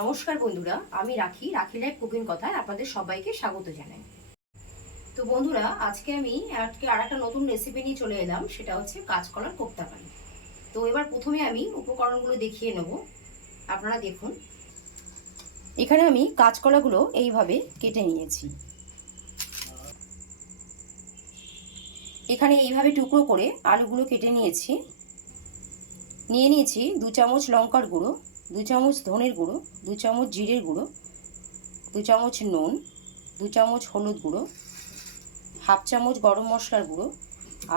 নমস্কার বন্ধুরা, আমি রাখি লাইভ কুকিং কথায় আপনাদের সবাইকে স্বাগত জানাই। তো বন্ধুরা, আজকে আরেকটা নতুন রেসিপি নিয়ে চলে এলাম, সেটা হচ্ছে কাঁচকলার কোপ্তা কারি। তো এবার প্রথমে আমি উপকরণগুলো দেখিয়ে নেব, আপনারা দেখুন। এখানে আমি কাঁচকলাগুলো এইভাবে কেটে নিয়েছি। এখানে এইভাবে টুকরো করে আলুগুলো কেটে নিয়েছি। নিয়ে নিয়েছি 2 চামচ লঙ্কার গুঁড়ো, 2 চামচ ধনের গুঁড়ো, 2 চামচ জিরের গুঁড়ো, 2 চামচ নুন, 2 চামচ হলুদ গুঁড়ো, হাফ চামচ গরম মশলার গুঁড়ো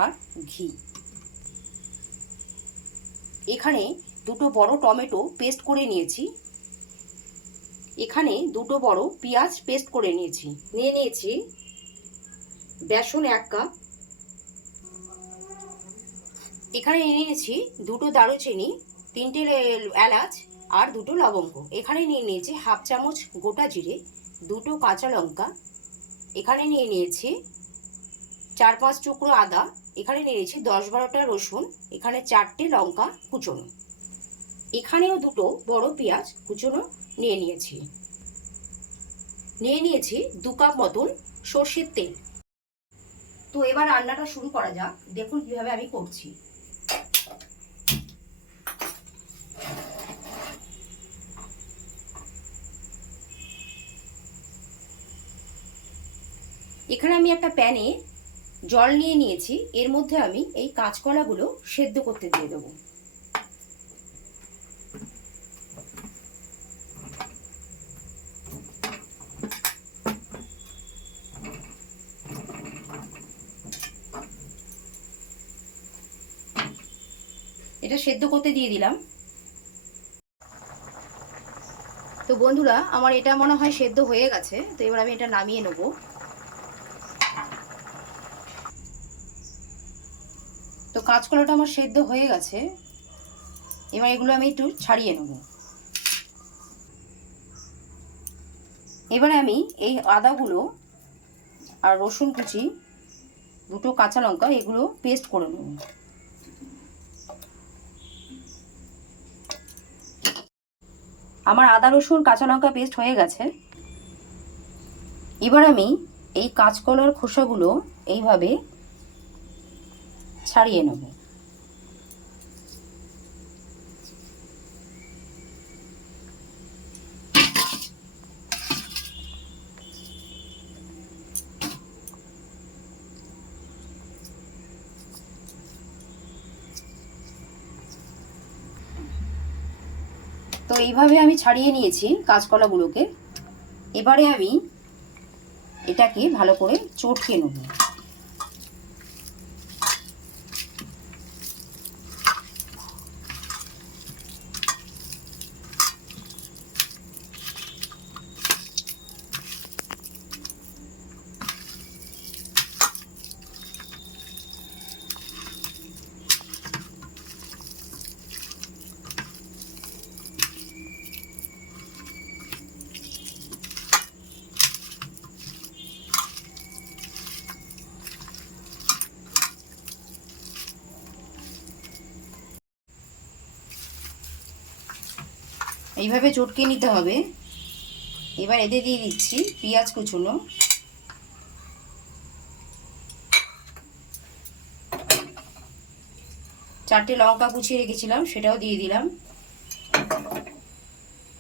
আর ঘি। এখানে 2টো বড় টমেটো পেস্ট করে নিয়েছি। এখানে 2টো বড় পেঁয়াজ পেস্ট করে নিয়েছি। নিয়ে নিয়েছি বেসন 1 কাপ। এখানে নিয়ে নিয়েছি 2টো দারুচিনি, 3টে এলাচ আর 2টো লবঙ্গ। এখানে নিয়ে নিয়েছি হাফ চামচ গোটা জিরে, 2টো কাঁচা লঙ্কা। এখানে নিয়ে নিয়েছি 4-5 টুকরো আদা। এখানে নিয়ে নিয়েছি 10-12টা রসুন। এখানে 4টে লঙ্কা কুচোনো। এখানেও 2টো বড় পেঁয়াজ কুচোনো নিয়ে নিয়েছি। নিয়ে নিয়েছি 2 কাপ মতন সর্ষের তেল। তো এবার রান্নাটা শুরু করা যাক। দেখুন কিভাবে আমি করছি। এখানে আমি একটা প্যানে জল নিয়ে নিয়েছি। এর মধ্যে আমি এই কাঁচকলাগুলো সেদ্ধ করতে দিয়ে দেবো। এটা সেদ্ধ করতে দিয়ে দিলাম। তো বন্ধুরা, আমার এটা মনে হয় সেদ্ধ হয়ে গেছে। তো এবার আমি এটা নামিয়ে নেব। তো কাঁচকলাটা আমার সেদ্ধ হয়ে গেছে। এবার এগুলো আমি একটু ছাড়িয়ে নেব। এবারে আমি এই আদাগুলো আর রসুন কুচি, 2টো কাঁচা লঙ্কা, এগুলো পেস্ট করে নেব। আমার আদা রসুন কাঁচা লঙ্কা পেস্ট হয়ে গেছে। এবার আমি এই কাঁচকলার খোসাগুলো এইভাবে ছাড়িয়ে নেব। তো এইভাবে আমি ছাড়িয়ে নিয়েছি কাঁচকলাগুলোকে। এবারে আমি এটাকে ভালো করে চটকে নেব। এইভাবে চটকে নিতে হবে। এবার এতে দিয়ে দিচ্ছি পেঁয়াজ কুচুনো, চারটে লঙ্কা কুচিয়ে রেখেছিলাম সেটাও দিয়ে দিলাম।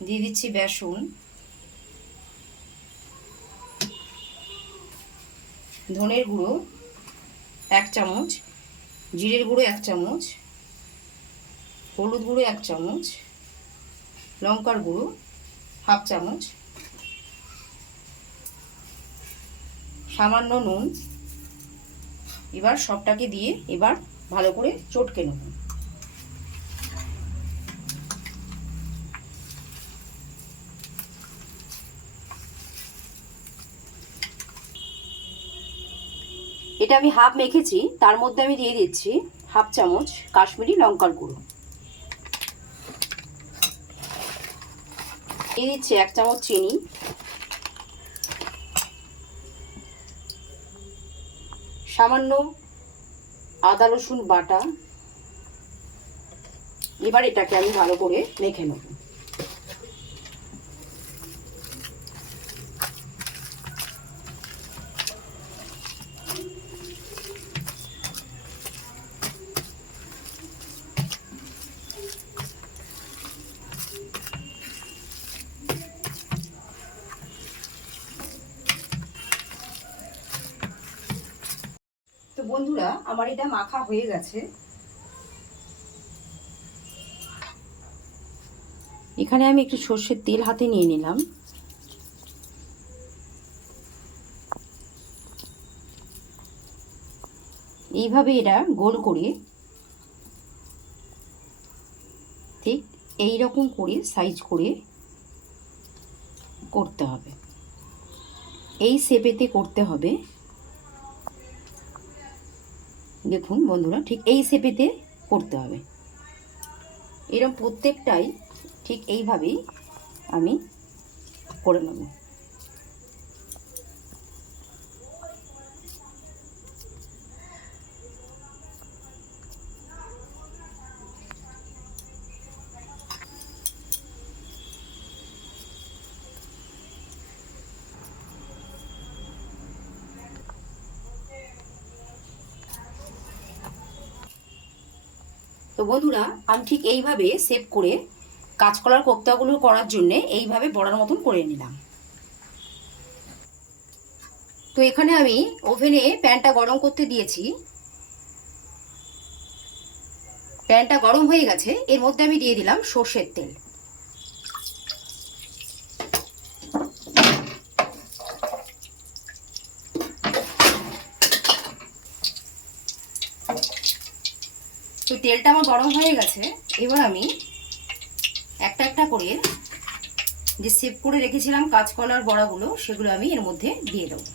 দিয়ে দিচ্ছি বেসন, ধনের গুঁড়ো 1 চামচ, জিরের গুঁড়ো 1 চামচ, হলুদ গুঁড়ো 1 চামচ, লঙ্কার গুঁড়ো হাফ চামচ, সামান্য নুন। এবার সবটাকে দিয়ে এবার ভালো করে চটকে নেব। এটা আমি হাফ মেখেছি, তার মধ্যে আমি দিয়ে দিচ্ছি হাফ চামচ কাশ্মীরি লঙ্কার গুঁড়ো। দিয়ে দিচ্ছি 1 চামচ চিনি, সামান্য আদা রসুন বাটা। এবার এটাকে আমি ভালো করে মেখে নেব। বন্ধুরা, আমার এটা মাখা হয়ে গেছে। এখানে আমি একটু সর্ষের তেল হাতে নিয়ে নিলাম। এইভাবে এটা গোল করে ঠিক এই রকম করে সাইজ করে করতে হবে। এই শেপেতে করতে হবে। দেখুন বন্ধুরা, ঠিক এই শেপেতে করতে হবে। এরকম প্রত্যেকটাই ঠিক এইভাবেই আমি করে নেব। তো বন্ধুরা, আমি ঠিক এইভাবে শেপ করে কাঁচকলার কোপ্তাগুলো করার জন্য এইভাবে বড়ার মতন করে নিলাম। তো এখানে আমি ওভেনে প্যানটা গরম করতে দিয়েছি। প্যানটা গরম হয়ে গেছে, এর মধ্যে আমি দিয়ে দিলাম সর্ষের তেল। তো তেলটা আমার গরম হয়ে গেছে। এবার আমি একটা একটা করে যে শেপ করে রেখেছিলাম কাঁচকলার বড়াগুলো, সেগুলো আমি এর মধ্যে দিয়ে দেবো।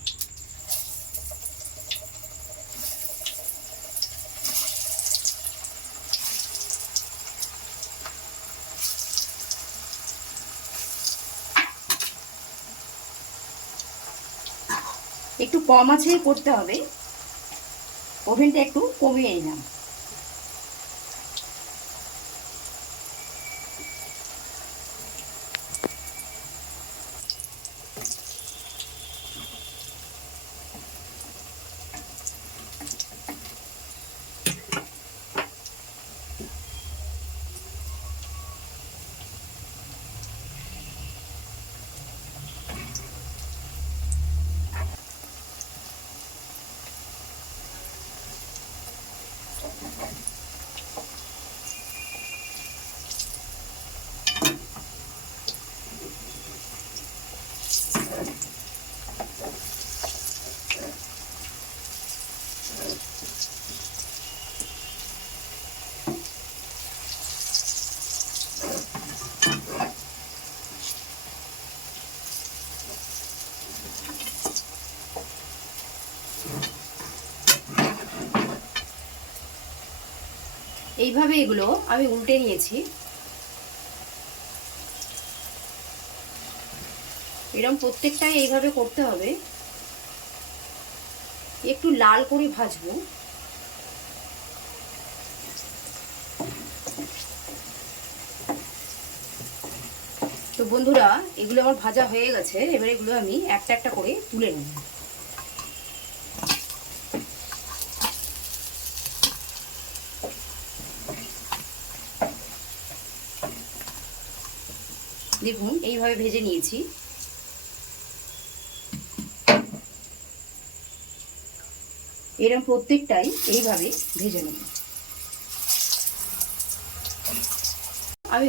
একটু কম আঁচে করতে হবে, ওভেনটা একটু কমিয়ে নিলাম। এইভাবে এগুলো আমি উল্টে নিয়েছি। এরকম প্রত্যেকটাই এইভাবে করতে হবে। একটু লাল করে ভাজবো। তো বন্ধুরা, এগুলো আমার ভাজা হয়ে গেছে। এবার এগুলো আমি একটা একটা করে তুলে নেব। দেখুন, এইভাবে ভেজে নিয়েছি। এরকম প্রত্যেকটাই এইভাবে ভেজে নেব আমি।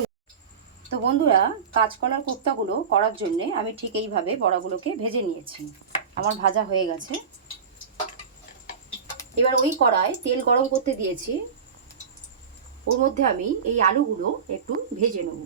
তো বন্ধুরা, কাঁচকলার কোপ্তাগুলো করার জন্য আমি ঠিক এইভাবে বড়াগুলোকে ভেজে নিয়েছি। আমার ভাজা হয়ে গেছে। এবার ওই কড়ায় তেল গরম করতে দিয়েছি। ওর মধ্যে আমি এই আলুগুলো একটু ভেজে নেব।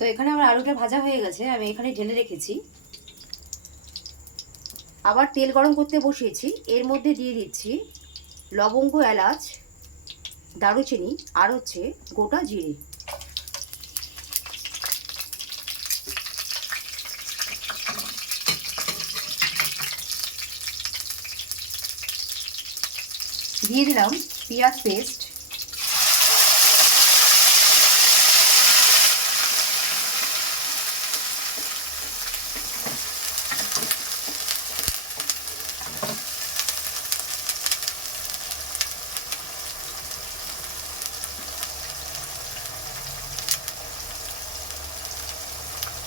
তো এখানে আমার আলুটা ভাজা হয়ে গেছে, আমি এখানে ঢেলে রেখেছি। আবার তেল গরম করতে বসিয়েছি। এর মধ্যে দিয়ে দিচ্ছি লবঙ্গ, এলাচ, দারুচিনি আর হচ্ছে গোটা জিরে। দিয়ে দিলাম পেঁয়াজ পেস্ট,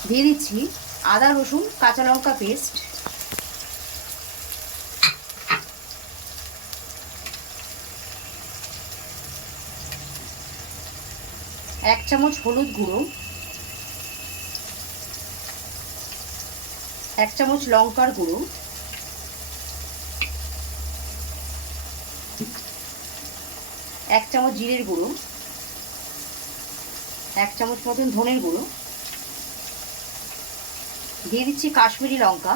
দিয়ে দিচ্ছি আদা রসুন কাঁচা লঙ্কা পেস্ট, এক চামচ হলুদ গুঁড়ো, এক চামচ লঙ্কার গুঁড়ো, এক চামচ জিরের গুঁড়ো, এক চামচ মতন ধনের গুঁড়ো, দিয়ে দিচ্ছি কাশ্মীরি লঙ্কা,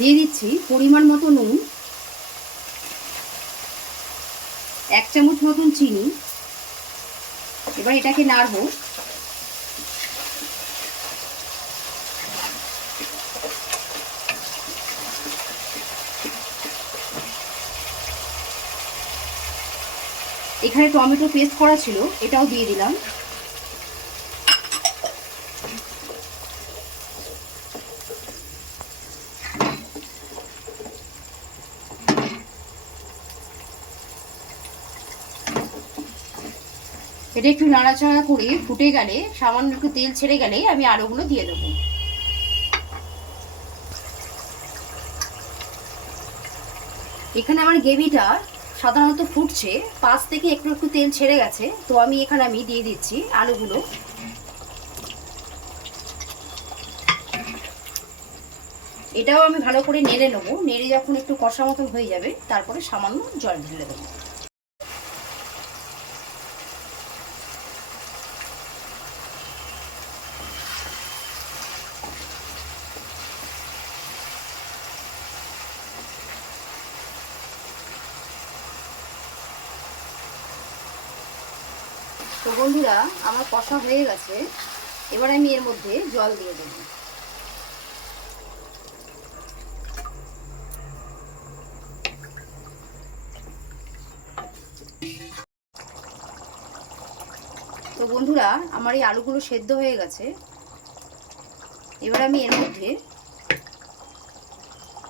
দিয়ে দিচ্ছি পরিমাণ মতো নুন, এক চামচ মতন চিনি। এবার এটাকে নাড়বো। এখানে টমেটো পেস্ট করা ছিল, এটাও দিয়ে দিলাম। এটা একটু নাড়াচাড়া করে ফুটে গেলে, সামান্য একটু তেল ছেড়ে গেলে আমি আলুগুলো দিয়ে দেবো। এখানে আমার গ্রেভিটা সাধারণত ফুটছে, পাশ থেকে একটু একটু তেল ছেড়ে গেছে, তো আমি এখানে দিয়ে দিচ্ছি আলুগুলো। এটাও আমি ভালো করে নেড়ে নেবো। নেড়ে যখন একটু কষা মতন হয়ে যাবে, তারপরে সামান্য জল ঢেলে দেবো। তো বন্ধুরা, আমার কষা হয়ে গেছে। এবার আমি এর মধ্যে জল দিয়ে দেবো। তো বন্ধুরা, আমার এই আলুগুলো সেদ্ধ হয়ে গেছে। এবার আমি এর মধ্যে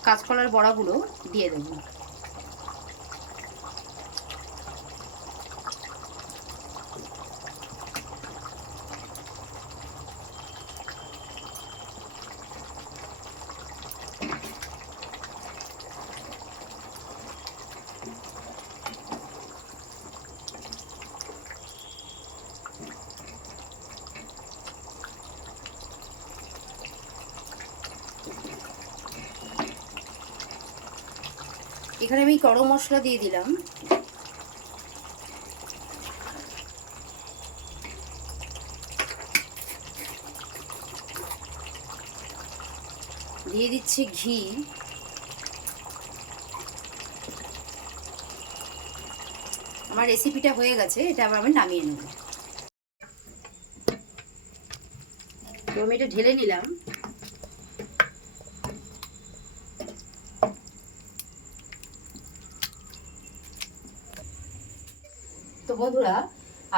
কাঁচকলার বড়াগুলো দিয়ে দেবো। এখানে আমি গরম মশলা দিয়ে দিলাম। দিয়ে দিচ্ছি ঘি। আমার রেসিপিটা হয়ে গেছে, এটা আবার আমি নামিয়ে নেব। তো আমি এটা ঢেলে নিলাম। তো বন্ধুরা,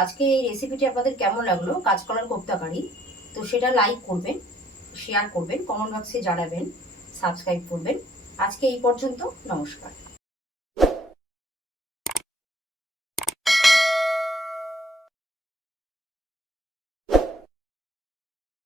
আজকে এই রেসিপিটি আপনাদের কেমন লাগলো, কাঁচকলার কোপ্তা কারি, তো সেটা লাইক করবেন, শেয়ার করবেন, কমেন্ট বক্সে জানাবেন, সাবস্ক্রাইব করবেন। আজকে এই পর্যন্ত, নমস্কার।